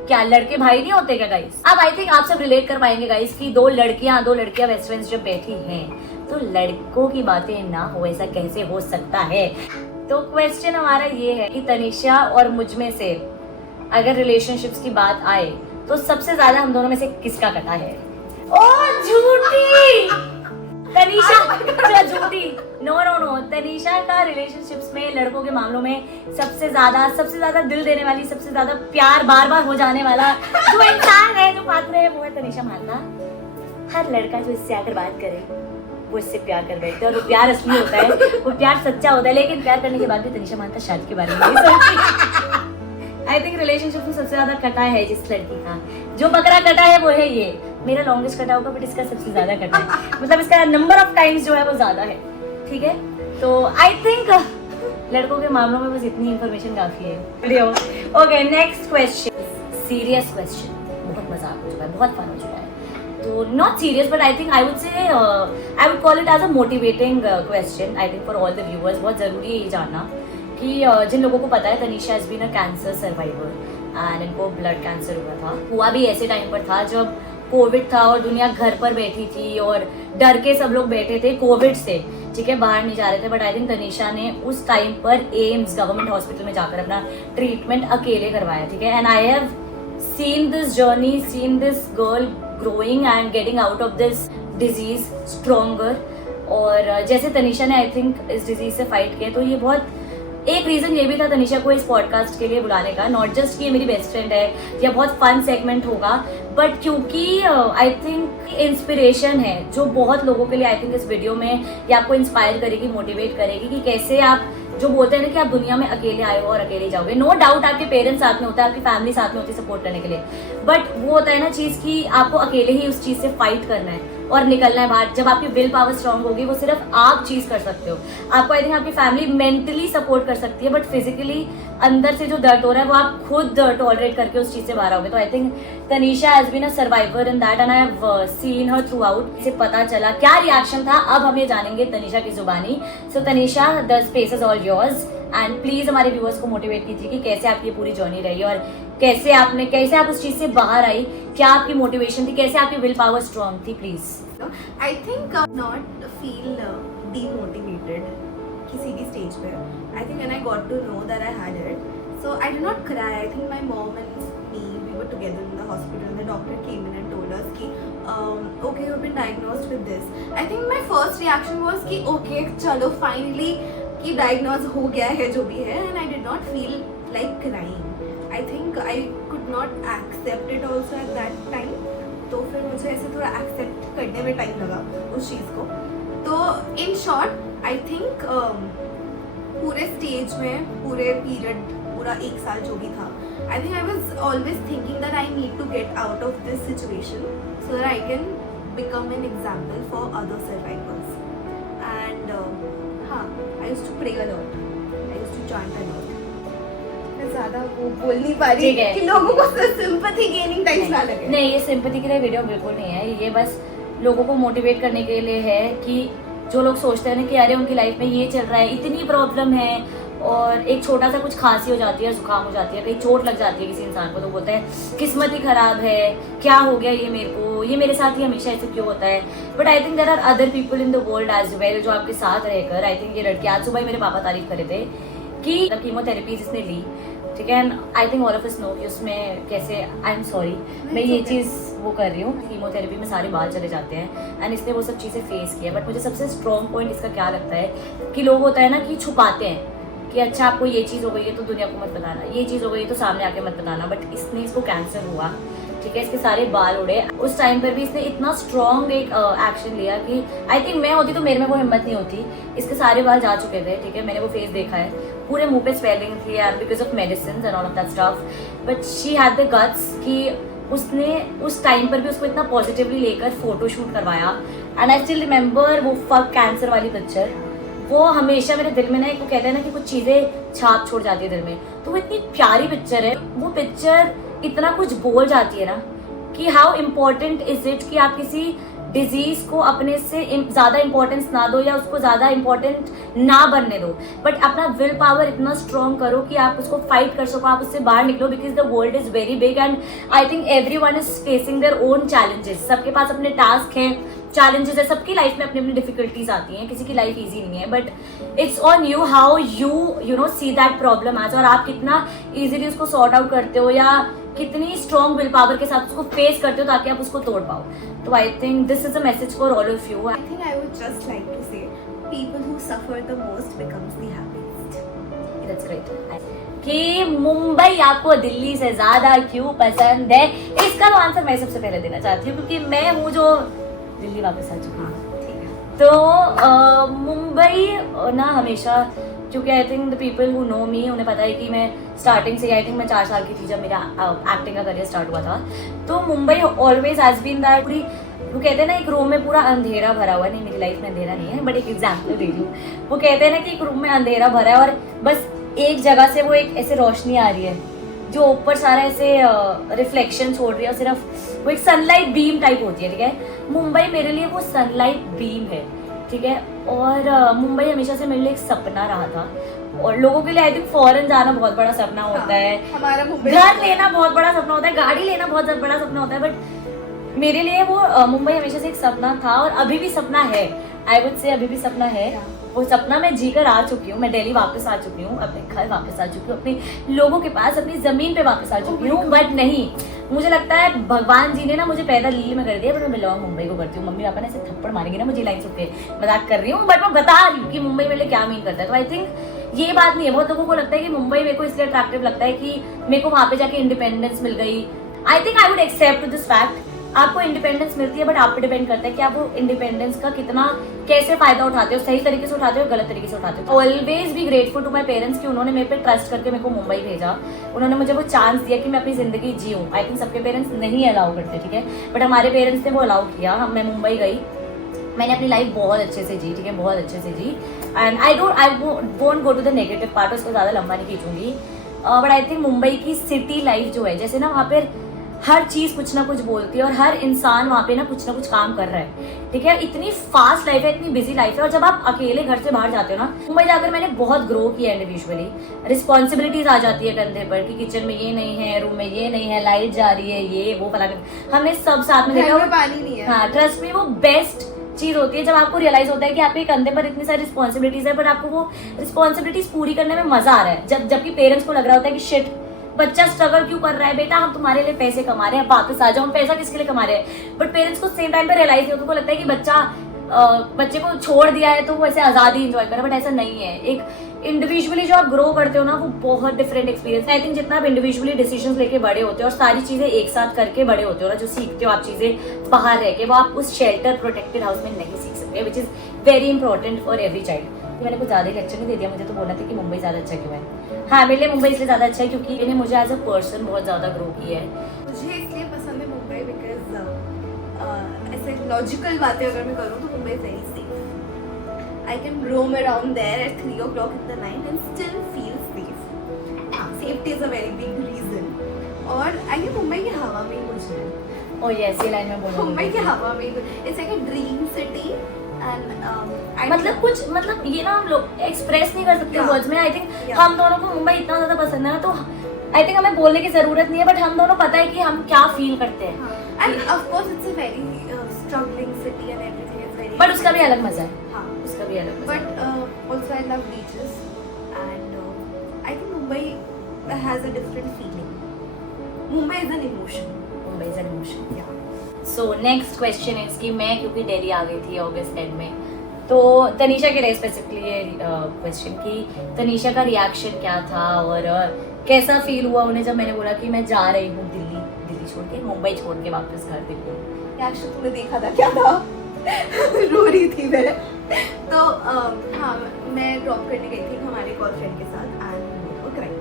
क्या लड़के भाई नहीं होते क्या गाइस? अब आई थिंक आप सब रिलेट कर पाएंगे गाइस कि दो लड़कियां बेस्ट फ्रेंड्स जब बैठी हैं तो लड़कों की बातें ना हो, ऐसा कैसे हो सकता है? तो क्वेश्चन हमारा ये है कि तनिषा और मुझ में से अगर रिलेशनशिप्स की बात आए तो सबसे ज्यादा हम दोनों में से किसका कटा है? ओ झूठी तनिषा, झूठी, नो, तनिषा का रिलेशनशिप्स में, लड़कों के मामलों में सबसे ज्यादा दिल देने वाली, सबसे ज्यादा प्यार बार हो जाने वाला जो इंसान है, जो पात्र है, वो है तनिषा मानना। हर लड़का जो इससे आकर बात करे वो इससे प्यार कर बैठते हैं, और वो प्यार असली होता है, वो प्यार सच्चा होता है। लेकिन प्यार करने के बाद भी तनिषा मानता शादी के बारे में नहीं सोचती। आई थिंक रिलेशनशिप में सबसे ज्यादा कटा है जिस लड़की का, जो बकरा कटा है वो है ये। मेरा लॉन्गेस्ट कटा होगा, बट इसका सबसे ज्यादा कटा है, मतलब इसका नंबर ऑफ टाइम्स जो है वो ज्यादा है, ठीक है। तो आई थिंक लड़कों के मामलों में बस इतनी इंफॉर्मेशन काफी है। Okay, next question, serious question, बहुत मजाक हो चुका है, बहुत फन हो चुका है, तो not serious but I think I would call it as a motivating question. I think for all the viewers बहुत जरूरी है ये जानना कि जिन लोगों को पता है Tanisha has been a cancer survivor and इनको ब्लड कैंसर हुआ भी ऐसे टाइम पर था जब कोविड था और दुनिया घर पर बैठी थी और डर के सब लोग बैठे थे कोविड से, ठीक है, बाहर नहीं जा रहे थे। बट आई थिंक तनिषा ने उस टाइम पर एम्स गवर्नमेंट हॉस्पिटल में जाकर अपना ट्रीटमेंट अकेले करवाया, ठीक है। And I have seen this journey, seen this girl growing and getting out of this disease stronger. और जैसे तनिषा ने आई थिंक इस डिजीज से फाइट किया, तो ये बहुत एक रीजन ये भी था तनिषा को इस पॉडकास्ट के लिए बुलाने का, नॉट जस्ट कि ये मेरी बेस्ट फ्रेंड है या बहुत फन सेगमेंट होगा, बट क्योंकि आई थिंक इंस्पिरेशन है जो बहुत लोगों के लिए आई थिंक इस वीडियो में ये आपको इंस्पायर करेगी, मोटिवेट करेगी कि कैसे आप जो बोलते हैं ना कि आप दुनिया में अकेले आए हो और अकेले जाओगे। नो डाउट आपके पेरेंट्स साथ में होता है, आपकी फैमिली साथ में होती है सपोर्ट करने के लिए, बट वो होता है ना चीज़ कि आपको अकेले ही उस चीज़ से फाइट करना है और निकलना है बाहर। जब आपकी विल पावर स्ट्रांग होगी वो सिर्फ आप चीज़ कर सकते हो। आपको आई थिंक आपकी फैमिली मेंटली सपोर्ट कर सकती है, बट फिजिकली अंदर से जो दर्द हो रहा है वो आप खुद टॉलरेट करके उस चीज़ से बाहर आओगे। तो I think Tanisha has been a survivor in that and I have seen her throughout. इसे पता चला क्या रिएक्शन था, अब हम ये जानेंगे तनिषा की जुबानी। So Tanisha, the space is all yours and please हमारे व्यूअर्स को मोटिवेट कीजिए कि कैसे आपकी पूरी जर्नी रही और कैसे आप उस चीज़ से बाहर आई, क्या आपकी मोटिवेशन थी, कैसे आपकी विल पावर स्ट्रांग थी, please. I think not feel demotivated किसी भी स्टेज पे। I think when I got to know that I had it, so I did not cry. I think my mom and me, we were together in the hospital and the doctor came in and told us कि okay, you've been diagnosed with this. I think my first reaction was कि okay, चलो finally कि diagnose हो गया है जो भी है, and I did not feel like crying. I think I could not accept it also at that time. तो फिर मुझे ऐसे थोड़ा एक्सेप्ट करने में टाइम लगा उस चीज़ को। तो इन शॉर्ट आई थिंक पूरे स्टेज में, पूरे पीरियड, पूरा एक साल जो भी था, I think I was always thinking that I need to get out of this situation so that I can become an example for other survivors. And हाँ, I used to pray a lot, I used to chant a lot. मैं ज़्यादा वो बोल नहीं पा रही कि लोगों को सिंपैथी गेनिंग टाइप्स ना लगे। नहीं, ये सिंपैथी के लिए वीडियो बिल्कुल नहीं है, ये बस लोगों को मोटिवेट करने के लिए है कि जो लोग सोचते हैं ना कि अरे उनकी लाइफ में ये चल रहा है, इतनी प्रॉब्लम है, और एक छोटा सा कुछ खांसी हो जाती है, जुकाम हो जाती है, कहीं चोट लग जाती है किसी इंसान को, तो बोलते हैं किस्मत ही खराब है, क्या हो गया ये मेरे को, ये मेरे साथ ही हमेशा ऐसे क्यों होता है। But I think there are other people in the world as well जो आपके साथ रहकर, आई थिंक ये लड़की, आज सुबह मेरे पापा तारीफ कर रहे थे कि कीमोथेरेपी जिसने ली, ठीक है, and I think all of us know कि उसमें कैसे, आई एम सॉरी मैं ये चीज़ वो कर रही हूँ, कीमोथेरेपी में सारे बाल चले जाते हैं एंड इसने वो सब चीज़ें फेस किया। बट मुझे सबसे स्ट्रॉन्ग पॉइंट इसका क्या लगता है कि लोग होता है ना कि छुपाते हैं कि अच्छा आपको ये चीज़ हो गई है तो दुनिया को मत बताना, ये चीज़ हो गई है तो सामने आके मत बताना। बट इसने, इसको कैंसर हुआ, ठीक है, इसके सारे बाल उड़े, उस टाइम पर भी इसने इतना स्ट्रॉन्ग एक एक्शन लिया कि आई थिंक मैं होती तो मेरे में वो हिम्मत नहीं होती। इसके सारे बाल जा चुके थे, ठीक है, मैंने वो फेस देखा है, पूरे मुंह पे स्वेलिंग थी and because of medicine and all of that stuff, but she had the guts कि उसने उस टाइम पर भी उसको इतना पॉजिटिवली लेकर फोटो शूट करवाया। एंड आई स्टिल रिमेंबर वो फक कैंसर वाली पिक्चर, वो हमेशा मेरे दिल में ना, एक वो कहते हैं ना कि कुछ चीज़ें छाप छोड़ जाती है दिल में, तो वो इतनी प्यारी पिक्चर है। वो पिक्चर इतना कुछ बोल जाती है ना कि हाउ इम्पोर्टेंट इज इट कि आप किसी डिजीज को अपने से ज्यादा इंपॉर्टेंस ना दो या उसको ज्यादा इंपॉर्टेंट ना बनने दो, बट अपना विल पावर इतना स्ट्रॉन्ग करो कि आप उसको फाइट कर सको, आप उससे बाहर निकलो, because the world is very big and I think everyone is facing their own challenges. सबके पास अपने टास्क हैं, चैलेंजेस है, सबकी लाइफ में अपनी अपनी डिफिकल्टीज आती हैं, किसी की लाइफ इजी नहीं है, but it's on you how you know see that problem as, और आप कितना इजीली उसको सॉर्ट आउट करते हो या कितनी स्ट्रॉन्ग विल पावर के साथ उसको फेस करते हो ताकि आप उसको तोड़ पाओ। तो I think this is a message for all of you. I think I would just like to say, people who suffer the most becomes the happiest. That's great. कि मुंबई आपको दिल्ली से ज्यादा क्यों पसंद है, इसका तो आंसर मैं सबसे पहले देना चाहती हूँ क्योंकि मैं हूँ जो दिल्ली वापस आ चुकी हूँ। ठीक है। तो मुंबई ना हमेशा, क्योंकि I think the people who know me उन्हें पता है कि मैं स्टार्टिंग से, आई थिंक मैं 4 साल की थी जब मेरा एक्टिंग का करियर स्टार्ट हुआ था, तो Mumbai always has been that पूरी, वो कहते हैं ना एक रूम में पूरा अंधेरा भरा हुआ, नहीं मेरी लाइफ में अंधेरा नहीं है बट एक एग्जाम्पल दे दूँ, वो कहते हैं ना कि एक रूम में अंधेरा भरा है और बस एक जगह से वो एक ऐसे रोशनी आ रही है जो ऊपर सारा ऐसे रिफ्लेक्शन छोड़ रही है और सिर्फ वो एक सनलाइट बीम टाइप होती है, ठीक है। मुंबई मेरे लिए वो सनलाइट बीम है, ठीक है। और मुंबई हमेशा से मेरे लिए एक सपना रहा था, और लोगों के लिए आई थिंक फॉरेन जाना बहुत बड़ा सपना होता है, हमारा मुंबई घर लेना बहुत बड़ा सपना होता है, गाड़ी लेना बहुत बड़ा सपना होता है, बट मेरे लिए वो मुंबई हमेशा से एक सपना था और अभी भी सपना है। आई वुड से अभी भी सपना है, वो सपना मैं जीकर आ चुकी हूँ। मैं दिल्ली वापस आ चुकी हूँ, अपने घर वापस आ चुकी हूँ, अपने लोगों के पास, अपनी जमीन पे वापस आ चुकी हूँ। बट नहीं, मुझे लगता है भगवान जी ने ना मुझे पैदा दिल्ली में कर दिया, बट मैं बिलोंग मुंबई को करती हूँ। मम्मी पापा ने ऐसे थप्पड़ मारेंगे ना मुझे लाइन सुन के, मजाक कर रही हूँ, बट मैं बता रही हूँ कि मुंबई मेरे लिए क्या मीन करता है। तो आई थिंक ये बात नहीं है, बहुत लोगों को लगता है कि मुंबई मेरे को इसलिए अट्रैक्टिव लगता है कि मेरे को वहाँ पे जाके इंडिपेंडेंस मिल गई। I think I would accept this fact, आपको इंडिपेंडेंस मिलती है बट आप पे डिपेंड करता है कि आप वो इंडिपेंडेंस का कितना कैसे फायदा उठाते हो, सही तरीके से उठाते हो, गलत तरीके से उठाते हो। Always be grateful to my parents कि उन्होंने मेरे पे ट्रस्ट करके मेरे को मुंबई भेजा, उन्होंने मुझे वो चांस दिया कि मैं अपनी जिंदगी जीऊँ। आई थिंक सबके पेरेंट्स नहीं अलाउ करते, ठीक है, बट हमारे पेरेंट्स ने वो अलाउ किया। मैं मुंबई गई, मैंने अपनी लाइफ बहुत अच्छे से जी, ठीक है, बहुत अच्छे से जी। And I won't go to the negative part, उसको ज़्यादा लंबा नहीं खींचूंगी, बट आई थिंक मुंबई की सिटी लाइफ जो है, जैसे ना वहाँ पर हर चीज कुछ ना कुछ बोलती है और हर इंसान वहाँ पे ना कुछ काम कर रहा है, ठीक है। इतनी फास्ट लाइफ है, इतनी बिजी लाइफ है, और जब आप अकेले घर से बाहर जाते हो ना, मुंबई जाकर मैंने बहुत ग्रो किया इंडिविजुअली। रिस्पॉन्सिबिलिटीज आ जाती है कंधे पर कि किचन में ये नहीं है, रूम में ये नहीं है, लाइट जा रही है, ये वो फला, हमने सब साथ में देखा। पानी नहीं है। हाँ, ट्रस्ट में वो बेस्ट चीज होती है जब आपको रियलाइज होता है कि आपके कंधे पर इतनी सारी रिस्पॉन्सिबिलिटीज है, बट आपको वो रिस्पॉन्सिबिलिटीज पूरी करने में मजा आ रहा है। जबकि पेरेंट्स को लग रहा होता है कि शिट, बच्चा स्ट्रगल क्यों कर रहा है, बेटा हम तुम्हारे लिए पैसे कमा रहे हैं, वापस आ जाओ, हम पैसा किसके लिए कमा रहे हैं। बट पेरेंट्स को सेम टाइम पे रियलाइज नहीं होता, उनको लगता है कि बच्चे को छोड़ दिया है तो वो ऐसे आजादी एंजॉय करे, बट ऐसा नहीं है। एक इंडिविजुअली जो आप ग्रो करते हो ना, वो बहुत डिफरेंट एक्सपीरियंस है। आई थिंक जितना आप इंडिविजुअली डिसीजंस लेके बड़े होते हो और सारी चीजें एक साथ करके बड़े होते हो ना, जो सीखते हो आप चीजें बाहर रह के, वो आप उस शेल्टर प्रोटेक्टेड हाउस में नहीं सीख सकते, which is very important for every child. मैंने कुछ ज्यादा ही लेक्चर नहीं दे दिया, मुझे तो बोलना था कि मुंबई ज्यादा अच्छा क्यों है। हाँ, मेरे लिए मुंबई इसलिए ज्यादा अच्छा है क्योंकि इन्हें मुझे एज अ पर्सन बहुत ज्यादा ग्रो किया है। मुझे इसलिए पसंद है मुंबई बिकॉज ऐसे लॉजिकल बातें अगर मैं करूँ तो Mumbai is very safe. I can roam around there at 3 o'clock in the night and still feel safe. Safety is a very big reason. और आई थिंक मुंबई की हवा में ही कुछ है। और ये ऐसी लाइन में बोलूँगी, मुंबई की हवा में it's like a dream city and मतलब ये ना हम लोग एक्सप्रेस नहीं कर सकते वर्ड्स में। I think Yeah. हम दोनों को मुंबई इतना ज्यादा पसंद है ना, तो आई थिंक हमें बोलने की जरूरत नहीं है, बट हम दोनों पता है कि हम क्या फील करते हैं। End of course it's a very struggling city and everything is very, but उसका भी अलग मजा है। हाँ, उसका भी अलग मजा है। but also I love beaches and I think Mumbai has a different feeling. Mumbai is an emotion. Mumbai is an emotion. Yeah. So next question is कि मैं क्योंकि दिल्ली आ गई थी अगस्त एंड में, तो तनीषा के लिए स्पेसिफिकली ये क्वेश्चन कि तनीषा का रिएक्शन क्या था और कैसा फील हुआ उन्हें जब मैंने बोला कि मैं जा रही हूँ दिल्ली छोड़ के, मुंबई छोड़ के वापस घर दिल्ली। Reaction तूने देखा था क्या था? रो रही थी मैं। तो हाँ, मैं ड्रॉप करने गई थी हमारे गर्लफ्रेंड के साथ एंड वो क्राइंग,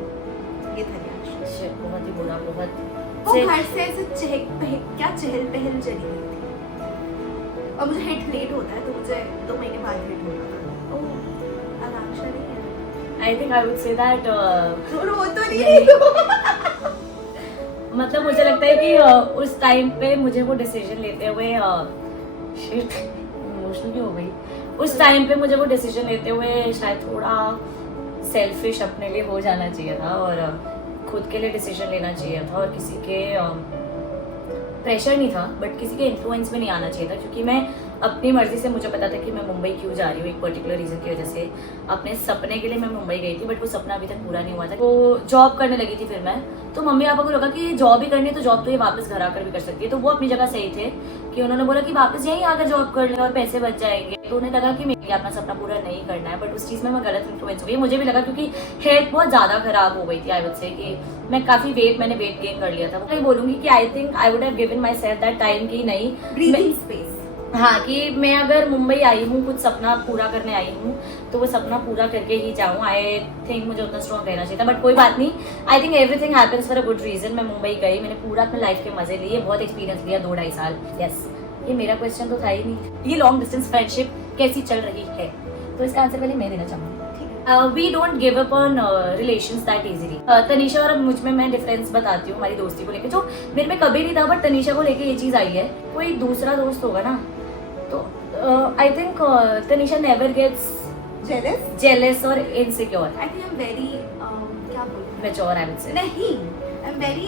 ये था रिएक्शन। Shit, बहुत ही बुरा, बहुत वो घर से ऐसे चहल पहल चली गई थी और मुझे हिट लेट होता है, तो मुझे 2 महीने बाद हिट होता था। ओह, आकांक्षा नहीं है। I think I would say that रो तो नहीं रही हो। मतलब मुझे लगता है कि उस टाइम पे मुझे वो डिसीजन लेते हुए शिट इमोशनल क्यों हो गई। उस टाइम पे मुझे वो डिसीजन लेते हुए शायद थोड़ा सेल्फिश अपने लिए हो जाना चाहिए था और खुद के लिए डिसीजन लेना चाहिए था और किसी के प्रेशर नहीं था बट किसी के इन्फ्लुएंस में नहीं आना चाहिए था, क्योंकि मैं अपनी मर्जी से, मुझे पता था कि मैं मुंबई क्यों जा रही हूँ, एक पर्टिकुलर रीज़न की वजह से। अपने सपने के लिए मैं मुंबई गई थी बट वो सपना अभी तक पूरा नहीं हुआ था। तो जॉब करने लगी थी फिर मैं, तो मम्मी पापा को लगा कि जॉब ही करनी है तो जॉब तो ये वापस घर आकर भी कर सकती है। तो वो अपनी जगह सही थे कि उन्होंने बोला कि वापस यहीं आकर जॉब कर ले और पैसे बच जाएंगे। तो उन्हें लगा कि मेरे अपना सपना पूरा नहीं करना है, बट उस चीज़ में मैं गलत इन्फ्लुएंस हुई। मुझे भी लगा क्योंकि हेल्थ बहुत ज़्यादा खराब हो गई थी। आई वुड से कि मैं काफ़ी मैंने वेट गेन कर लिया था। मैं बोलूँगी कि आई think I would have given my self that time की नहीं ब्रीथिंग स्पेस। हाँ, कि मैं अगर मुंबई आई हूँ कुछ सपना पूरा करने आई हूँ तो वो सपना पूरा करके ही जाऊँ। आई थिंक मुझे उतना स्ट्रॉन्ग रहना चाहिए था, बट कोई बात नहीं। I think everything happens for a good reason. मैं मुंबई गई, मैंने पूरा अपने लाइफ के मजे लिए, बहुत एक्सपीरियंस लिया 2-2.5 साल। यस, ये मेरा क्वेश्चन तो था ही नहीं। ये लॉन्ग डिस्टेंस फ्रेंडशिप कैसी चल रही है, तो इसका आंसर पहले मैं देना चाहूँगी। We don't give up on relations that easily. Tanisha और मुझ में मैं डिफरेंस बताती हूँ हमारी दोस्ती को लेकर, जो मेरे में कभी नहीं था बट तनीषा को लेकर ये चीज़ आई है। कोई दूसरा दोस्त होगा ना तो I think Tanisha never gets jealous और insecure. I think I am very क्या बोलूं, मैच्योर आई वुड से। नहीं, I am very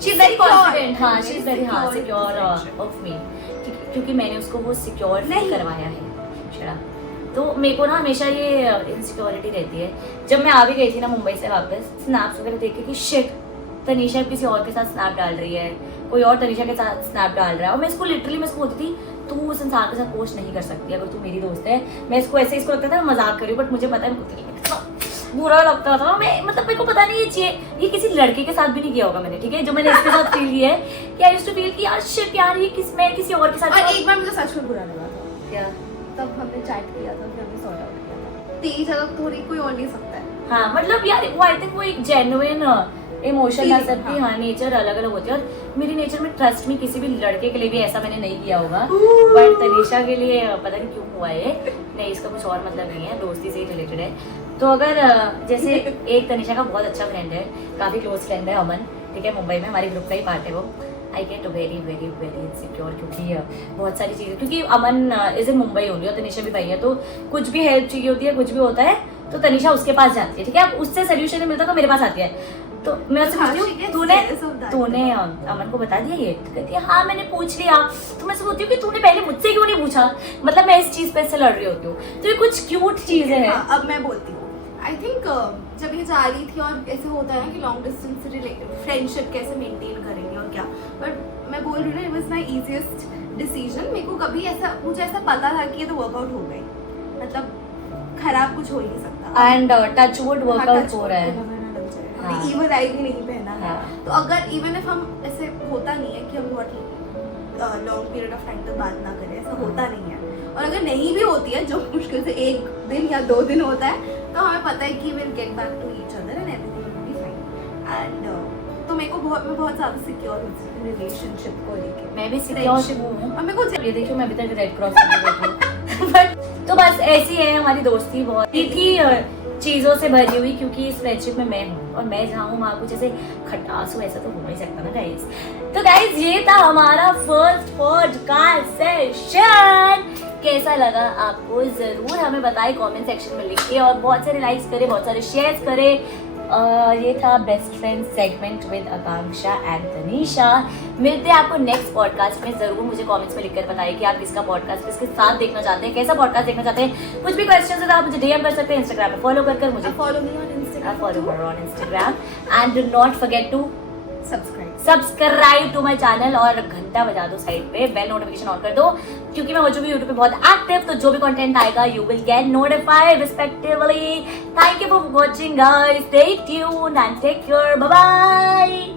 she is very confident. हाँ, she is very secure of me, क्योंकि मैंने उसको वो सिक्योर नहीं करवाया है। शरा तो मेरे को ना हमेशा ये इनसिक्योरिटी रहती है। जब मैं आ भी गई थी ना मुंबई से वापस, स्नैप्स वगैरह देख के कि शिट तनीषा किसी और के साथ स्नैप डाल रही है, कोई और तनीषा के साथ स्नैप डाल रहा है। और मैं इसको लिटरली मैं इसको होती थी तू उस इंसान के साथ पोस्ट नहीं कर सकती अगर तू मेरी दोस्त है। मैं इसको ऐसे इसको लगता था मैं मजाक कर रही हूँ, बट मुझे पता है कितना बुरा लगता था। मैं मतलब मेरे को पता नहीं ये किसी लड़के के साथ भी नहीं किया होगा मैंने, ठीक है, जो मैंने इसके साथ फील किया है कि आई यूज्ड टू फील कि यार शिट यार ये मैं किसी और के साथ। और एक बार मुझे सच में बुरा लगा था। क्या? तब हमने चैट किया था, फिर हमने सॉर्ट आउट किया था। तेरी जगह थोड़ी कोई और नहीं सकता है। हाँ, मतलब यार वो आई थिंक वो एक जेन्युइन इमोशन है सबकी। हाँ, नेचर अलग अलग होती है और मेरी नेचर में ट्रस्ट में किसी भी लड़के के लिए भी ऐसा मैंने नहीं किया होगा, बट तनीषा के लिए पता नहीं क्यों हुआ है। नहीं, इसका कुछ और मतलब नहीं है, दोस्ती से ही रिलेटेड है। तो अगर जैसे एक तनीषा का बहुत अच्छा फ्रेंड है, काफ़ी क्लोज फ्रेंड है, अमन, ठीक है, मुंबई में हमारे ग्रुप का ही पार्ट है वो। I get very very very insecure, क्योंकि बहुत सारी चीज़ें, क्योंकि अमन इज इन मुंबई होंगी और तनीषा भी भाई है, तो कुछ भी हेल्प चाहिए होती है, कुछ भी होता है तो तनीषा उसके पास जाती है, ठीक है। अब उससे सोल्यूशन नहीं मिलता तो मेरे पास आती है। तो मैं उससे पूछती हूँ तूने अमन को बता दिया ये? तो कहती है हाँ मैंने पूछ लिया। तो मैं सोचती हूँ कि तूने पहले मुझसे क्यों नहीं पूछा, मतलब मैं इस चीज़ पे से लड़ रही होती हूँ। तो ये कुछ क्यूट चीज़ें हैं। हाँ, अब मैं बोलती हूँ। आई थिंक जब ये जा रही थी और ऐसे होता है कि लॉन्ग डिस्टेंस फ्रेंडशिप कैसे मेंटेन करेंगे और क्या, बट मैं बोल रही हूँ ना, it was my easiest decision. मेरे को कभी ऐसा, मुझे ऐसा पता था कि ये तो वर्कआउट हो गई, मतलब खराब कुछ हो ही नहीं सकता। एंड टच वुड वर्कआउट हो रहा है। इवन आई भी नहीं पहना है। हाँ। तो अगर इवन इफ हम ऐसे होता नहीं है कि हम बहुत लॉन्ग पीरियड ऑफ टाइम तक बात ना करें, ऐसा होता नहीं है। और अगर नहीं भी होती है, जो मुश्किल से 1 दिन या 2 दिन होता है, तो हमें पता है कि will get back to each other and everything will be fine. And तो मेरे को मैं बहुत ज़्यादा सिक्योर हूँ रिलेशनशिप को लेके। मैं भी सिक्योर हूँ। और मेरे को ये देखियो मैं अभी तक रेड क्रॉस बट तो बस ऐसी है हमारी दोस्ती, बहुत मीठी चीज़ों से भरी हुई, क्योंकि इस फ्रेंडशिप में मैं हूँ और मैं जहाँ हूँ वहाँ कुछ ऐसे खटास हो, ऐसा तो हो नहीं सकता ना गाइस। तो गाइस ये था हमारा फर्स्ट पॉडकास्ट सेशन। कैसा लगा आपको ज़रूर हमें बताएं कमेंट सेक्शन में लिख के, और बहुत सारे लाइक्स करें, बहुत सारे शेयर्स करें। ये था best friend segment with Akanksha and Tanisha. मिलते हैं आपको नेक्स्ट पॉडकास्ट में। जरूर मुझे कमेंट्स में लिखकर बताइए कि आप किसका पॉडकास्ट किसके साथ देखना चाहते हैं, कैसा पॉडकास्ट देखना चाहते हैं। कुछ भी क्वेश्चन है तो आप मुझे डीएम कर सकते हैं, इंस्टाग्राम में फॉलो कर मुझे follow me on Instagram, follow करो on Instagram and do not forget to subscribe to my channel और घंटा बजा दो साइड पे, बेल नोटिफिकेशन ऑन कर दो, क्योंकि मैं हो चुकी यूट्यूब पे बहुत एक्टिव, तो जो भी कंटेंट आएगा you will get notified respectively. Thank you for watching guys, stay tuned and take care, bye bye.